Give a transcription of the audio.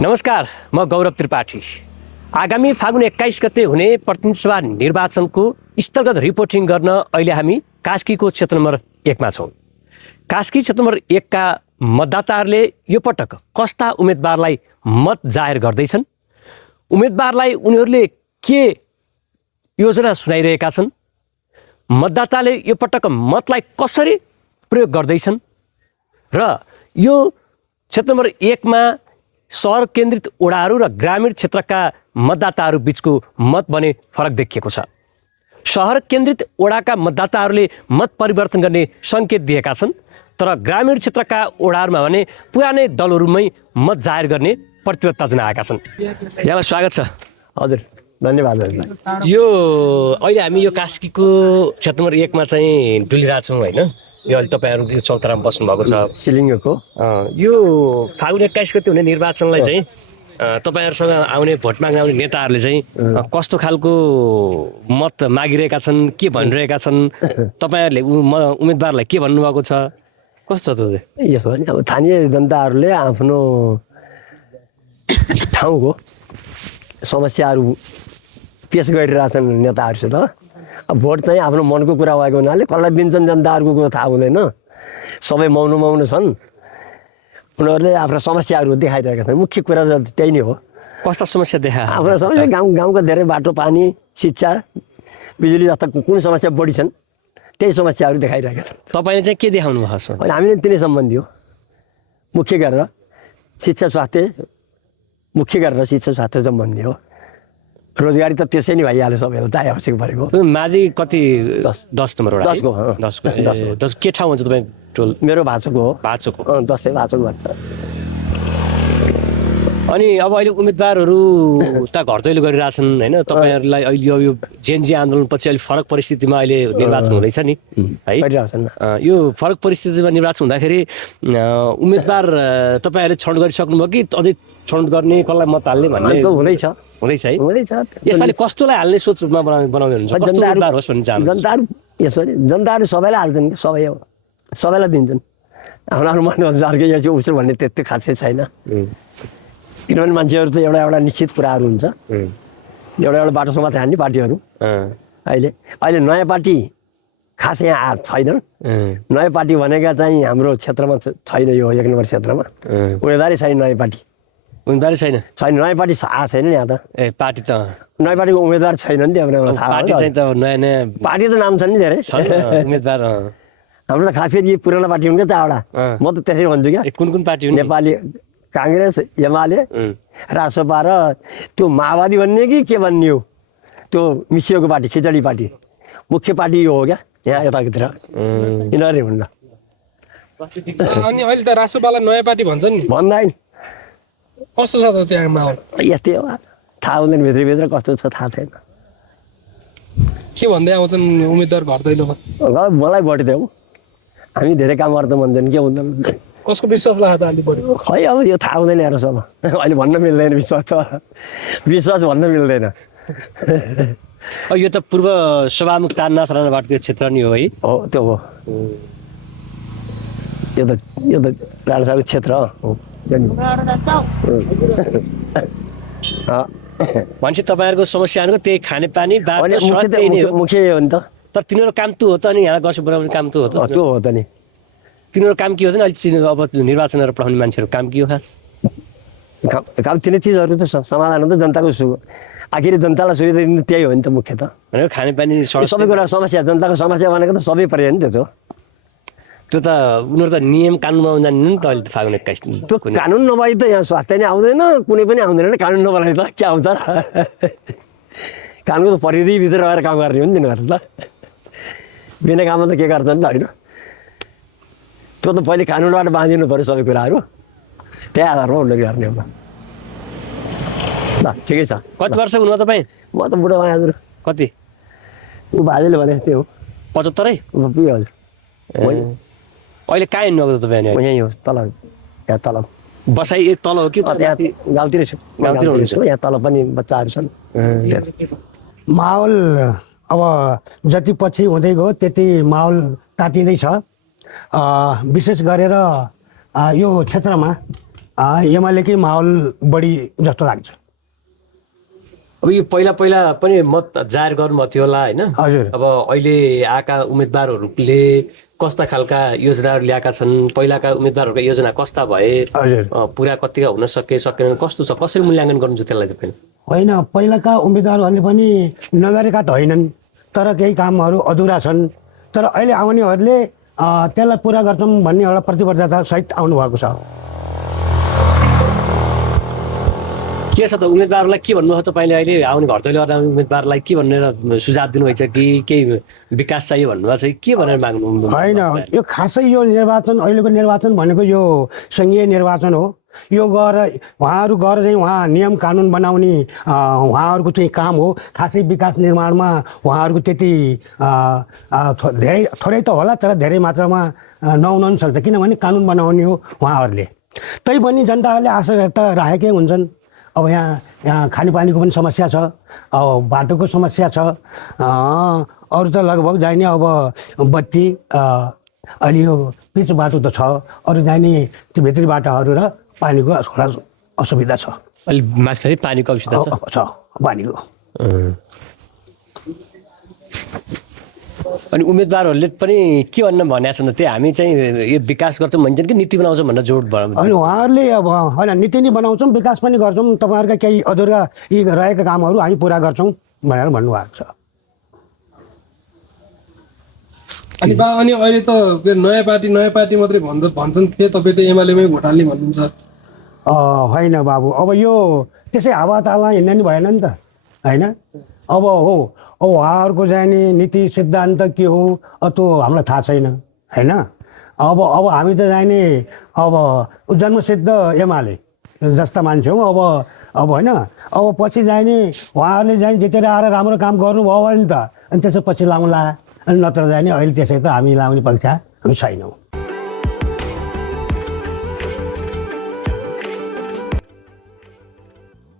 नमस्कार, म गौरव त्रिपाठी। आगामी फागुन 21 गते हुने प्रतिनिधि सभा निर्वाचनको स्थलगत रिपोर्टिङ गर्न अहिले हामी कास्कीको क्षेत्र नम्बर 1 मा छौँ। कास्की क्षेत्र नम्बर 1 का मतदाताहरूले यो पटक कस्ता उम्मेदवारलाई मत जाहेर गर्दैछन्, उम्मेदवारलाई उनीहरूले के योजना सुनाइरहेका छन्, मतदाताले यो पटक मतलाई कसरी प्रयोग गर्दैछन् र यो क्षेत्र नम्बर 1 मा सहर केन्द्रित वडाहरू र ग्रामीण क्षेत्रका मतदाताहरू बीचको मत बने फरक देखिएको छ। सहर केन्द्रित वडाका मतदाताहरूले मत परिवर्तन गर्ने सङ्केत दिएका छन्, तर ग्रामीण क्षेत्रका वडाहरूमा भने पुरानै दलहरूमै मत जाहेर गर्ने प्रतिबद्धता जनाएका छन्। यहाँलाई स्वागत छ। हजुर, धन्यवाद। यो अहिले हामी यो कास्कीको क्षेत्र नम्बर 1 मा चाहिँ डुलिरहेछौँ होइन? यो अहिले तपाईँहरू चाहिँ चौतारामा बस्नुभएको छ सिलिङको। यो फागुन 21 गते हुने निर्वाचनलाई चाहिँ तपाईँहरूसँग आउने भोट माग्न आउने नेताहरूले चाहिँ कस्तो खालको मत मागिरहेका छन्, के भनिरहेका छन्, तपाईँहरूले उम्मेदवारलाई के भन्नुभएको छ, कस्तो छ त्यो? यसो नि, अब स्थानीय जनताहरूले आफ्नो ठाउँको समस्याहरू पेस गरिरहेछन् नेताहरूसित। अब भोट चाहिँ आफ्नो मनको कुरा भएको हुनाले कसलाई दिन्छन् जनताहरूको कुरो थाहा हुँदैन। सबै मौन छन्, उनीहरूले आफ्ना समस्याहरू देखाइरहेका छन्। मुख्य कुरा त्यही नै हो। कस्ता समस्या देखा? आफ्नो समस्या गाउँका धेरै बाटो, पानी, शिक्षा, बिजुली जस्ता कुन समस्या बढी छन् त्यही समस्याहरू देखाइरहेका छन्। तपाईँले चाहिँ के देखाउनु भएको छ? हामीले तिनै सम्बन्धी हो। मुख्य गरेर शिक्षा स्वास्थ्य, मुख्य गरेर शिक्षा स्वास्थ्य सम्बन्धी हो। रोजगारी त त्यसै नै भइहाल्यो, सबैलाई दाइ आवश्यक परेको। माथि कति 10 नम्बर वडा? 10 के ठाउँ हुन्छ तपाईँ टोल? मेरो भाँचोको हो। भाँचोको? 10 भाँचोको भन्छ। अनि अब अहिले उम्मेदवारहरू त घर दैलो गरिरहेछन् होइन? तपाईँहरूलाई अहिले यो जेएनजी आन्दोलनपछि अहिले फरक परिस्थितिमा अहिले निर्वाचन हुँदैछ नि है? यो फरक परिस्थितिमा निर्वाचन हुँदाखेरि उम्मेदवार तपाईँहरूले छनौट गरिसक्नुभयो कि अझै छनौट गर्ने, कसलाई मत हाल्ने भन्ने हुँदैछ है? हुँदैछ। यसपालि कस्तोलाई हाल्ने सोचमा बनाउँदै हुनुहुन्छ? कस्तो उम्मेदवार होस् भन्ने चाहनुहुन्छ? जनताहरू यसरी जनताहरू सबैलाई हाल्छन्, सबैलाई दिन्छन्। आफ्नो मनअनुसारकै यो चाहिँ उसो भन्ने त्यति खासै छैन। किनभने मान्छेहरू चाहिँ एउटा निश्चित कुराहरू हुन्छ। एउटा बाटोसम्म हान्ने पार्टीहरू अहिले नयाँ पार्टी खास यहाँ छैनन्। नयाँ पार्टी भनेका चाहिँ हाम्रो क्षेत्रमा छैन। यो 1 नम्बर क्षेत्रमा उम्मेदवारै छैन। नयाँ पार्टी उम्मेदवारै छैन। नयाँ पार्टी आएको छैन नि यहाँ त। पार्टी त नयाँ पार्टीको उम्मेदवार छैन नि त्यो। पार्टी चाहिँ त नयाँ पार्टी त नाम छन् नि धेरै उम्मेदवार। हाम्रो खास गरी पुरानो पार्टी हुन् क्या चारवटा। म त त्यसरी भन्छु क्या। कुन पार्टी हुन्? नेपाली काङ्ग्रेस, एमाले, राजसपा र त्यो माओवादी भन्ने कि के भन्ने हो, त्यो मिसिएको पार्टी, खिचडी पार्टी। मुख्य पार्टी यो हो क्या यहाँ यतातिर। यिनीहरू हुन्न। अनि अहिले त राजसपालाई नयाँ पार्टी भन्छन् नि? भन्दैन। कस्तो छ त त्यहाँ माहौल? यस्तै हो, थाहा हुँदैन। भित्रभित्र कस्तो छ थाहा छैन। के भन्दै आउँछन् उम्मेदवार घर दैलोमा? मलाई भोट देऊ, हामी धेरै काम गर्दा भन्छन्। के हुँदैन? कसको विश्वास लाग्यो त अलि बढी? खै अब यो थाहा हुँदैन हेर सब। अहिले भन्न मिल्दैन विश्वास त। विश्वास भन्न मिल्दैन। यो त पूर्व सभामुख तारनाथ राणावाटको क्षेत्र नि हो है? हो, त्यो हो। यो त राणासाको क्षेत्र हो। भनेपछि तपाईँहरूको समस्याहरूको त्यही खानेपानी, बाटो, मुख्य हो नि त। तर तिनीहरू काम त हो त नि, यहाँ गर्छ बनाउने काम त हो त। त्यो हो त नि। तिनीहरू काम के हो त नि? अहिले अब निर्वाचनहरू पठाउने मान्छेहरू काम के हो खास? काम तिनै चिजहरू त समाधान हो त। जनताको आखिर जनतालाई सुविधा दिनु त्यही हो नि त मुख्य त। भनेको खानेपानी, सबै कुरा समस्या, जनताको समस्या भनेको त सबै पर्यो नि त्यो। त्यो त उनीहरू त नियम कानुनमा जान्नु नि त। अहिले त फागुन 21 त्यो कानुन नभई त यहाँ स्वास्थ्य नै आउँदैन, कुनै पनि आउँदैन। कानुन नबनाइ त के आउँछ र? कानुनको त परिधिभित्र रहेर काम गर्ने हो नि तिनीहरू त। बिना काममा त के गर्छ नि त? होइन, त्यो त पहिले कानुनबाट बाँधिनु पऱ्यो सबै कुराहरू। त्यही आधारमा उनीहरू गर्ने हो। ल ठिकै छ। कति वर्ष हुनु हो तपाईँ? म त बुढो भएँ हजुर। कति? ऊ बाजेले भने त्यही हो। 75? पुग्यो हजुर। अहिले कहाँ हिँड्नुभएको त तपाईँ? यहीँ हो, तल। यहाँ तल बसाइ तल हो कि गाउँतिर छु? गाउँतिर हुनुहुन्छ? यहाँ तल पनि बच्चाहरू छन्। माहौल अब जति पछि हुँदै गयो त्यति माहौल तातिँदैछ। विशेष गरेर यो क्षेत्रमा एमालेकै माहौल बढी जस्तो लाग्छ। अब यो पहिला पहिला पनि मत जाहेर गर्नुभएको थियो होला होइन? हजुर। अब अहिले आएका उम्मेदवारहरूले कस्ता खालका योजनाहरू ल्याएका छन्, पहिलाका उम्मेदवारहरूका योजना कस्ता भए, हजुर। पुरा कतिका हुन सकेनन्, कस्तो छ, कसरी मूल्याङ्कन गर्नुहुन्छ त्यसलाई तपाईँ? होइन, पहिलाका उम्मेदवारहरूले पनि नगरेका त होइनन्, तर केही कामहरू अधुरा छन्। तर अहिले आउनेहरूले त्यसलाई पुरा गर्छौँ भन्ने एउटा प्रतिबद्धता सहित आउनुभएको छ। के छ त उम्मेदवारलाई के भन्नुभयो तपाईँले? अहिले आउने घर तैँले आउने उम्मेदवारलाई के भनेर सुझाव दिनुभएको छ कि केही विकास चाहियो भन्नुभएको छ कि के भनेर माग्नु? होइन, यो खासै यो निर्वाचन, अहिलेको निर्वाचन भनेको यो सङ्घीय निर्वाचन हो। यो गएर उहाँहरू गएर चाहिँ उहाँ नियम कानुन बनाउने उहाँहरूको चाहिँ काम हो। खासै विकास निर्माणमा उहाँहरूको त्यति धेरै थोरै त होला, तर धेरै मात्रामा नहुन सक्छ, किनभने कानुन बनाउने हो उहाँहरूले। तैपनि जनताहरूले आशा त राखेकै हुन्छन्। अब यहाँ खानेपानीको पनि समस्या छ, अब बाटोको समस्या छ, अरू त लगभग जाने अब बत्ती अलि यो पिच बाटो त छ, अरू जाने त्यो भित्री बाटाहरू र पानीको थोडा असुविधा छ। अलि माथि पानीको आवश्यकता छ पानीको। अनि उम्मेदवारहरूले पनि के भन्न भनेका छन् त? त्यही हामी चाहिँ यो विकास गर्छौँ भन्छन् कि नीति बनाउँछौँ भनेर जोड भयो? अनि उहाँहरूले अब होइन, नीति नै बनाउँछौँ, विकास पनि गर्छौँ, तपाईँहरूका केही अधुरा यी रहेका कामहरू हामी पुरा गर्छौँ भनेर भन्नुभएको छ। अनि अनि अहिले त नयाँ पार्टी मात्रै भन्छन्, फेरि तपाईँ त एमालेमै भोट हाल्ने भन्नुहुन्छ। होइन बाबु, अब यो त्यसै हावातालमा हिँड्न नि भएन नि त, होइन? अब हो, अब उहाँहरूको जाने नीति सिद्धान्त के हो त्यो हामीलाई थाहा छैन, होइन? अब हामी त जाने अब जन्मसिद्ध एमाले जस्ता मान्छे हौँ। अब होइन, अब पछि जाने उहाँहरूले जाने जितेर आएर राम्रो काम गर्नुभयो भने त अनि त्यसपछि लाउँला, अनि नत्र जाने अहिले त्यसै त हामी लाउने परीक्षा हामी छैनौँ।